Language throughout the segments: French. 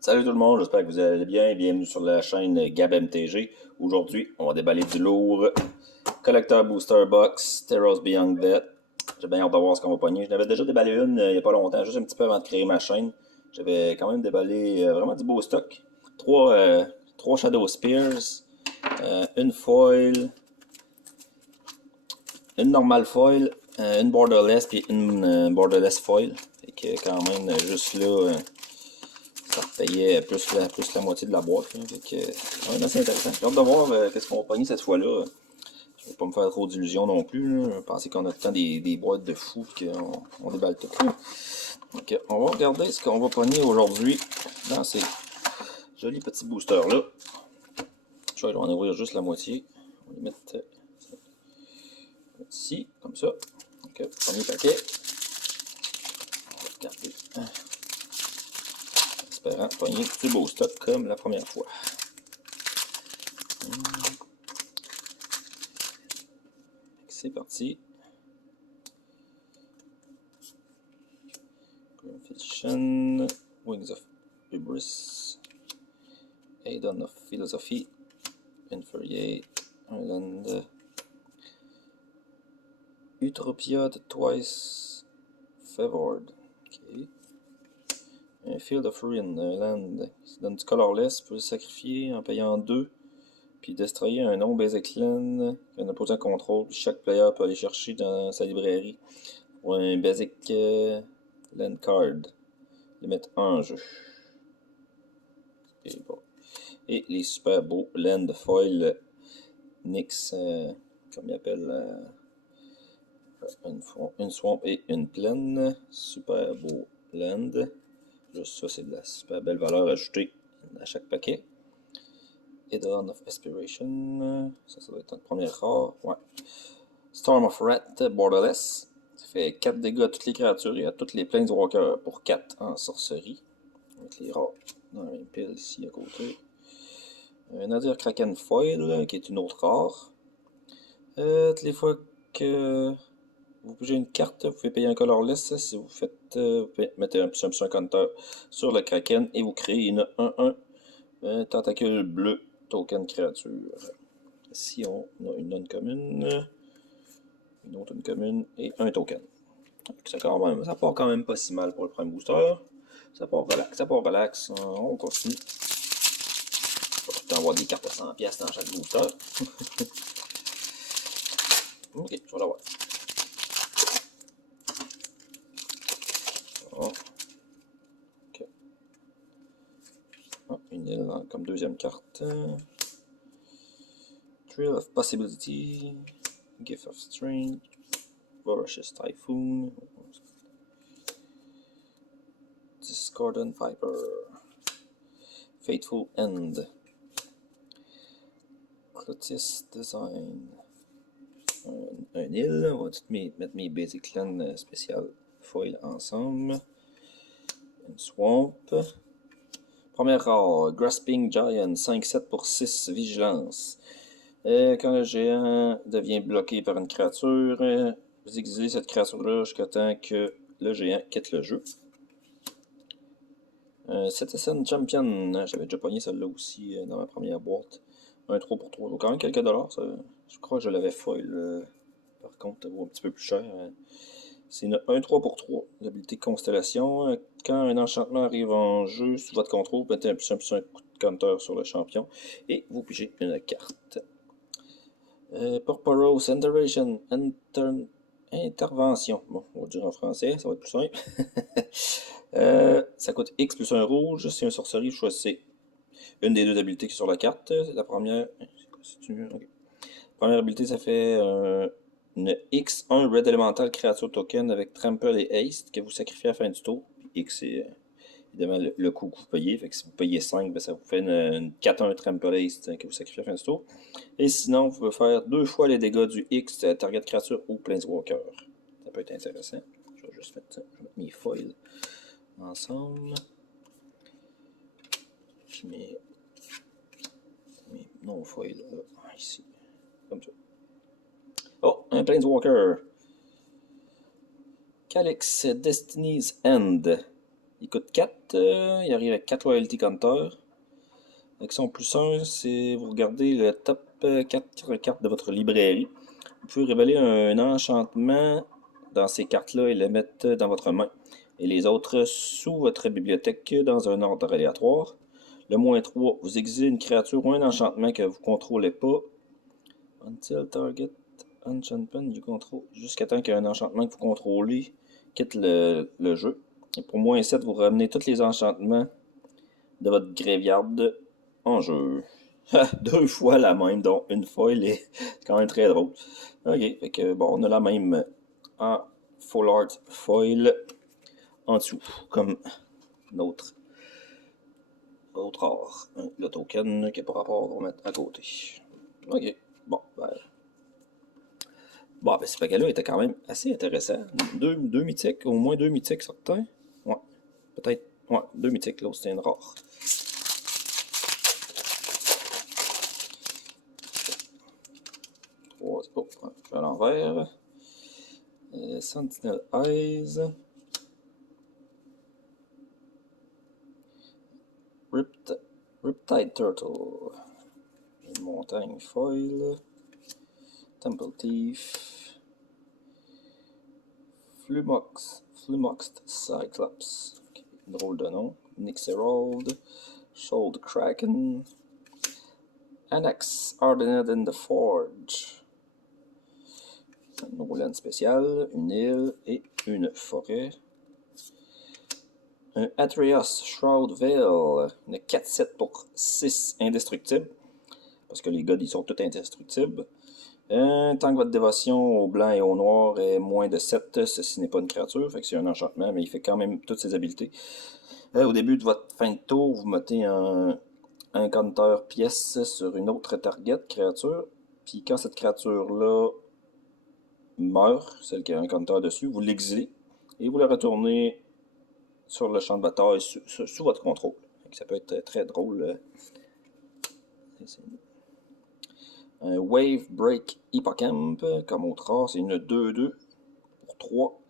Salut tout le monde, j'espère que vous allez bien. Bienvenue sur la chaîne Gab MTG. Aujourd'hui, on va déballer du lourd. Collector Booster Box, Terrors Beyond Death. J'ai bien hâte de voir ce qu'on va pogner. Je n'avais déjà déballé une il n'y a pas longtemps, juste un petit peu avant de créer ma chaîne. J'avais quand même déballé vraiment du beau stock. Trois Shadow Spears, une foil, une normale foil, une borderless puis une borderless foil. Fait que quand même, juste là, ça payait plus la moitié de la boîte. Là. Fait que, ouais, c'est intéressant. J'ai hâte de voir qu'est-ce qu'on va pogner cette fois-là. Je vais pas me faire trop d'illusions non plus. Là. Je pensais qu'on a tout le temps des boîtes de fous qu'on déballe tout. Donc, on va regarder ce qu'on va pogner aujourd'hui dans ces jolis petits boosters-là. Je vais en ouvrir juste la moitié. On va les mettre ici, comme ça. Donc, premier paquet. On va regarder. Espérant pogner du beau stock comme la première fois. C'est parti. Grimfiction, Wings of Hubris, Aidon of Philosophy, Infuriate, Island, Utopia de Twice Favored. Okay. Un Field of Ruin, un land qui donne du colorless, peut le sacrifier en payant 2, puis destroyer un non-basic land qu'un opposant contrôle, puis chaque player peut aller chercher dans sa librairie ou un basic land card, les mettre en jeu. Et, bon. Et les super beaux land foil Nyx, comme ils appellent, une swamp et une plaine. Super beau land. Juste ça, c'est de la super belle valeur ajoutée à chaque paquet. Dawn of Aspiration. Ça doit être notre première rare. Ouais. Storm of Rat Borderless. Ça fait 4 dégâts à toutes les créatures et à toutes les Planeswalkers pour 4 en sorcerie. Avec les rares dans la même pile ici à côté. Nadir Kraken Foil, qui est une autre rare. Toutes les fois que vous bougez une carte, vous pouvez payer un colorless. Si vous faites, vous pouvez mettre un plus un counter sur le Kraken et vous créez une 1-1 tentacule bleu token créature. Ici, on a une non-commune, une autre non-commune et un token. Ça part quand même pas si mal pour le premier booster. Ça part relax. On continue. On va tout le temps avoir des cartes à 100$ dans chaque booster. Ok, je vais l'avoir. Oh. Okay. Oh, une île comme deuxième carte. Thrill of Possibility. Gift of Strength. Voracious Typhoon. Discordant Viper. Fateful End. Clotis Design. Un île. On va tout mettre mes Basic Land spécial foil ensemble. Une Swamp. Première rare, Grasping Giant, 5-7 pour 6 vigilance. Quand le géant devient bloqué par une créature, vous exilez cette créature-là jusqu'à temps que le géant quitte le jeu. Citizen Champion, j'avais déjà pogné celle-là aussi dans ma première boîte. Un 3 pour 3, quand même quelques dollars. Ça. Je crois que je l'avais foil. Par contre, ça vaut un petit peu plus cher. C'est une 1-3 pour 3, l'habilité Constellation. Quand un enchantement arrive en jeu sous votre contrôle, vous mettez un coup de counter sur le champion et vous pigez une carte. Purpose Intervention. Bon, on va dire en français, ça va être plus simple. Ça coûte X plus un rouge. C'est un sorcerie, choisissez une des deux habilités qui est sur la carte. La première. Okay. Première habilité, ça fait une X1 Red Elemental Creature Token avec Trample et Haste que vous sacrifiez à la fin du tour. X, c'est évidemment le coût que vous payez. Fait que si vous payez 5, ben ça vous fait une 4-1 Trample Haste que vous sacrifiez à la fin du tour. Et sinon, vous pouvez faire 2 fois les dégâts du X Target Creature ou Planeswalker. Ça peut être intéressant. Je vais juste mettre ça. Je vais mettre mes foils ensemble. Je mets mes non-foils là, ici. Comme ça. Oh, un Planeswalker. Calyx Destiny's End. Il coûte 4, il arrive avec 4 Loyalty Counter. Action plus 1, c'est vous regardez le top 4 cartes de votre librairie. Vous pouvez révéler un enchantement dans ces cartes-là et le mettre dans votre main. Et les autres sous votre bibliothèque dans un ordre aléatoire. Le -3, vous exilez une créature ou un enchantement que vous ne contrôlez pas. Until target enchantment you control. Jusqu'à temps qu'un enchantement que vous contrôlez quitte le jeu. Et pour -7, vous ramenez tous les enchantements de votre graveyard en jeu. 2 fois la même, donc une foil est quand même très drôle. Ok, fait que bon, on a la même en full art foil en dessous, comme notre autre art. Le token qui n'a pas rapport, on va mettre à côté. Ok, bon, ben ce paquet-là était quand même assez intéressant. Deux mythiques, au moins 2 mythiques certains. Ouais, peut-être, ouais, 2 mythiques, là, c'était une rare. Oh, à l'envers. Sentinel Eyes. Riptide Turtle. Une montagne foil. Temple Thief. Flumoxed Cyclops. Okay, drôle de nom. Nyx Herald. Shoulder Kraken. Annex Hardened in the Forge. Une land spéciale, une île et une forêt. Un Atreus Shroud Veil, une 4-7 pour 6 indestructibles. Parce que les gods, ils sont tous indestructibles. Tant que votre dévotion au blanc et au noir est moins de 7, ceci n'est pas une créature, fait que c'est un enchantement, mais il fait quand même toutes ses habiletés. Au début de votre fin de tour, vous mettez un counter pièce sur une autre target créature. Puis quand cette créature-là meurt, celle qui a un counter dessus, vous l'exilez et vous la retournez sur le champ de bataille sous votre contrôle. Ça peut être très drôle. Un Wave Break Hippocamp, comme autre rare, c'est une 2-2 pour 3.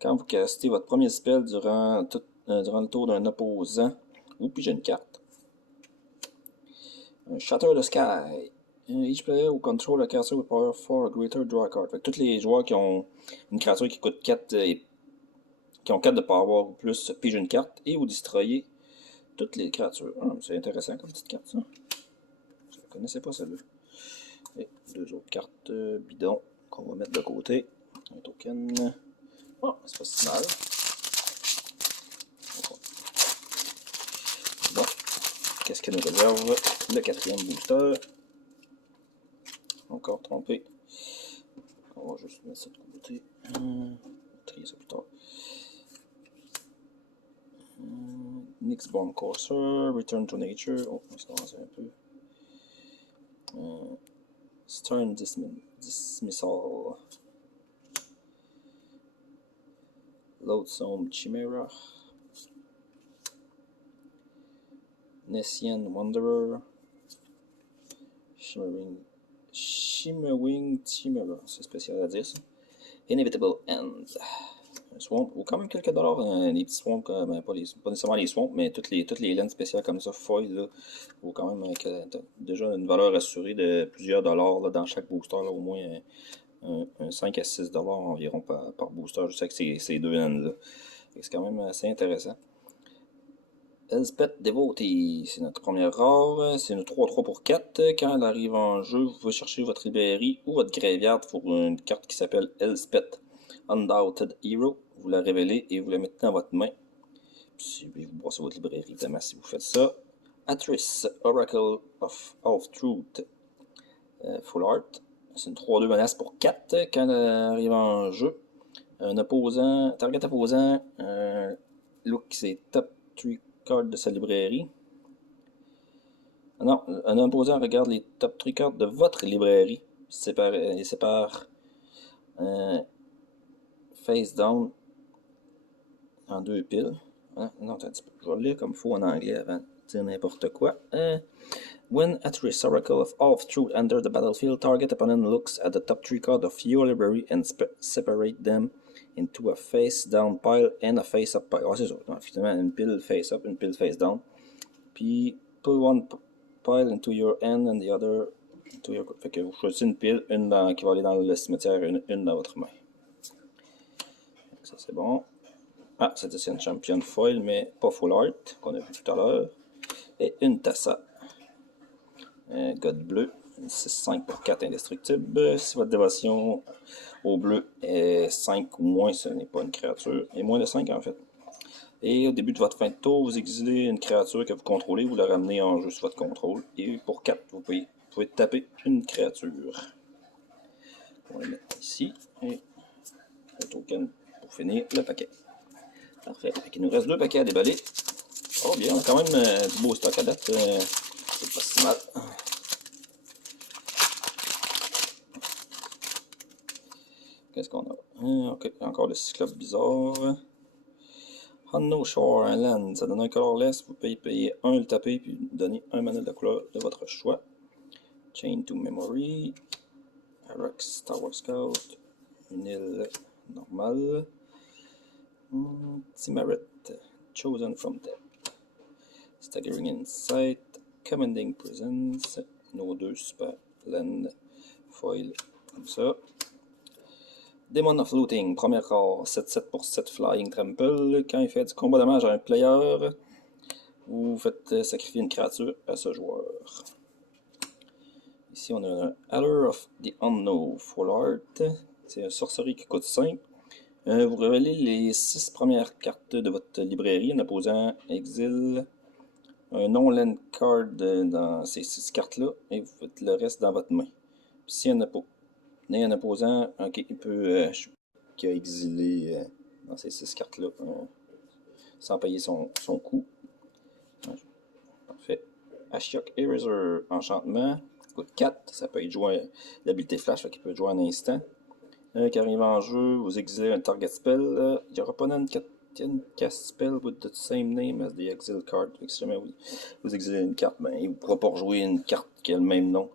Quand vous castez votre premier spell durant le tour d'un opposant, vous pigez une carte. Un Shatter the Sky. Each player who control a creature with power 4 or greater draw a card. Fait que tous les joueurs qui ont une créature qui coûte 4 et qui ont 4 de power ou plus pigent une carte et vous destroyez toutes les créatures. C'est intéressant comme petite carte ça. Je ne connaissais pas celle-là. Et 2 autres cartes bidons qu'on va mettre de côté. Un token. Oh, c'est pas si mal. Bon, qu'est-ce que nous réserve le 4e booster? Encore trompé. On va juste mettre ça de côté. Trier ça plus tard. Nyxborn Courser, Return to Nature. Oh, on va se lancer un peu. Stern Dismissal. Loadsome Chimera. Nessian Wanderer. Shimmering Chimera. C'est spécial à dire ça. Inevitable End. Un swamp, ou quand même quelques dollars, des petits swamps, ben, pas nécessairement les swamps, mais toutes les lands spéciales comme ça, foil, là, vaut quand même déjà une valeur assurée de plusieurs dollars là, dans chaque booster, là, au moins un 5 à 6 dollars environ par booster, juste avec ces deux lands-là. C'est quand même assez intéressant. Elspeth Devotee, c'est notre première rare, c'est une 3-3 pour 4. Quand elle arrive en jeu, vous pouvez chercher votre librairie ou votre graveyard pour une carte qui s'appelle Elspeth Undoubted Hero. Vous la révélez et vous la mettez dans votre main. Puis vous brossez votre librairie, évidemment, si vous faites ça. Atris, Oracle of Truth, Full Art. C'est une 3-2 menace pour 4. Quand elle arrive en jeu, target opposant, look, c'est top 3 cards de sa librairie. Non, un opposant regarde les top 3 cards de votre librairie. Il sépare face down en 2 piles. Non, attends un petit peu. Je vais le lire comme il faut en anglais avant de dire n'importe quoi. When Atris, Oracle of Truth enter the battlefield, target opponent looks at the top 3 cards of your library and separate them into a face down pile and a face up pile. C'est ça. Donc, finalement, une pile face up, une pile face down. Puis, put one pile into your hand and the other into your. Fait que vous choisissez une pile, une qui va aller dans le cimetière, une dans votre main. Ça, c'est bon. Ah, c'était une Champion Foil, mais pas Full Art, qu'on a vu tout à l'heure. Et une Tassa. God bleu. 6-5 pour 4 indestructibles. Si votre dévotion au bleu est 5 ou moins, ce n'est pas une créature. Et moins de 5 en fait. Et au début de votre fin de tour, vous exilez une créature que vous contrôlez, vous la ramenez en jeu sur votre contrôle. Et pour 4, vous pouvez taper une créature. On va la mettre ici. Et un token pour finir le paquet. Parfait. Il nous reste 2 paquets à déballer. Oh bien, on a quand même du beau stock à date. C'est pas si mal. Qu'est-ce qu'on a? Ok, encore le cyclope bizarre. Hanno Shore, un land, ça donne un colorless. Vous pouvez payer 1, le taper, puis donner un mana de la couleur de votre choix. Chain to Memory. Arax, Star Wars Scout. Une île normale. Timaret, Chosen from Death. Staggering Insight. Commanding Presence. Nos 2 super land foil, comme ça. Demon of Looting, première rare, 7-7 pour 7 Flying Trample. Quand il fait du combat dommage à un player, vous faites sacrifier une créature à ce joueur. Ici, on a un Allure of the Unknown Full Art. C'est une sorcerie qui coûte 5. Vous révélez les 6 premières cartes de votre librairie en opposant exil un non-land card dans ces 6 cartes-là et vous faites le reste dans votre main. Puis, s'il n'y en a pas, un opposant, ok, il peut qui a exilé dans ces 6 cartes-là sans payer son coût. Parfait. Ashiok Eraser, enchantement, coûte 4, ça peut être joué l'habilité flash, fait qu'il peut être joué en instant. Qui arrive en jeu, vous exilez un target spell. Il n'y aura pas une cast spell with the same name as the exile card. Si jamais vous exilez une carte, ben, il ne pourra pas rejouer une carte qui a le même nom.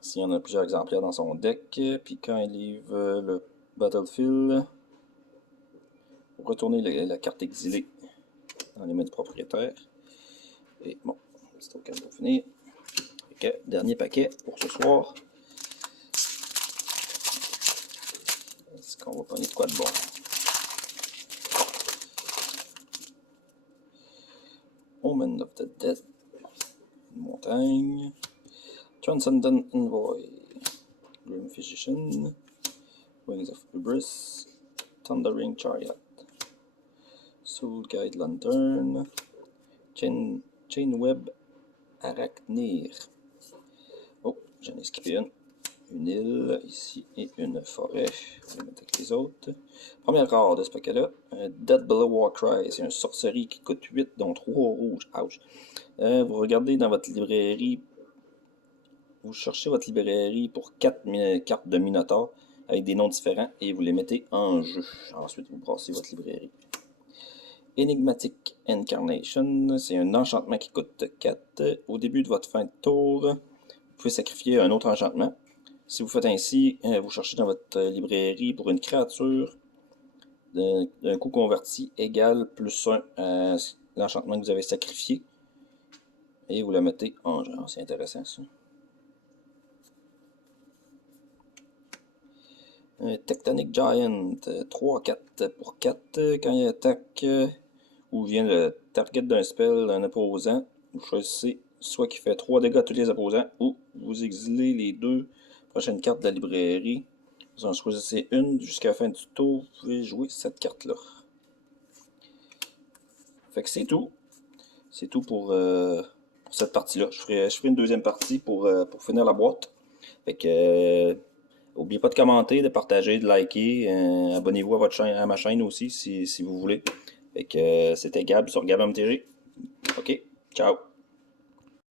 S'il y en a plusieurs exemplaires dans son deck, puis quand il livre le battlefield, vous retournez la carte exilée dans les mains du propriétaire. Et bon, petit token pour finir. Okay, dernier paquet pour ce soir. Est-ce qu'on va prendre de quoi de bon? Omen of the Dead, une montagne. Transcendent Envoy, Grim Physician, Wings of Hubris, Thundering Chariot, Soul Guide Lantern, Chainweb Arachnir. Oh, j'en ai skippé une île ici et une forêt. On va mettre avec les autres. Première rare de ce paquet-là, Dead Below Warcry. C'est une sorcerie qui coûte 8, dont 3 rouges. Ouch. Vous regardez dans votre librairie. Vous cherchez votre librairie pour 4 cartes de Minotaur avec des noms différents et vous les mettez en jeu. Ensuite, vous brassez votre librairie. Enigmatic Incarnation, c'est un enchantement qui coûte 4. Au début de votre fin de tour, vous pouvez sacrifier un autre enchantement. Si vous faites ainsi, vous cherchez dans votre librairie pour une créature d'un coût converti égal plus 1 à l'enchantement que vous avez sacrifié. Et vous la mettez en jeu. C'est intéressant ça. Tectonic Giant, 3-4 pour 4. Quand il attaque ou vient le target d'un spell d'un opposant, vous choisissez soit qui fait 3 dégâts à tous les opposants ou vous exilez les 2 prochaines cartes de la librairie. Vous en choisissez une jusqu'à la fin du tour. Vous pouvez jouer cette carte-là. Fait que c'est tout. C'est tout pour cette partie-là. Je ferai une deuxième partie pour finir la boîte. Fait que n'oubliez pas de commenter, de partager, de liker. Abonnez-vous à ma chaîne aussi si vous voulez. Fait que c'était Gab sur Gab MTG. Ok, ciao.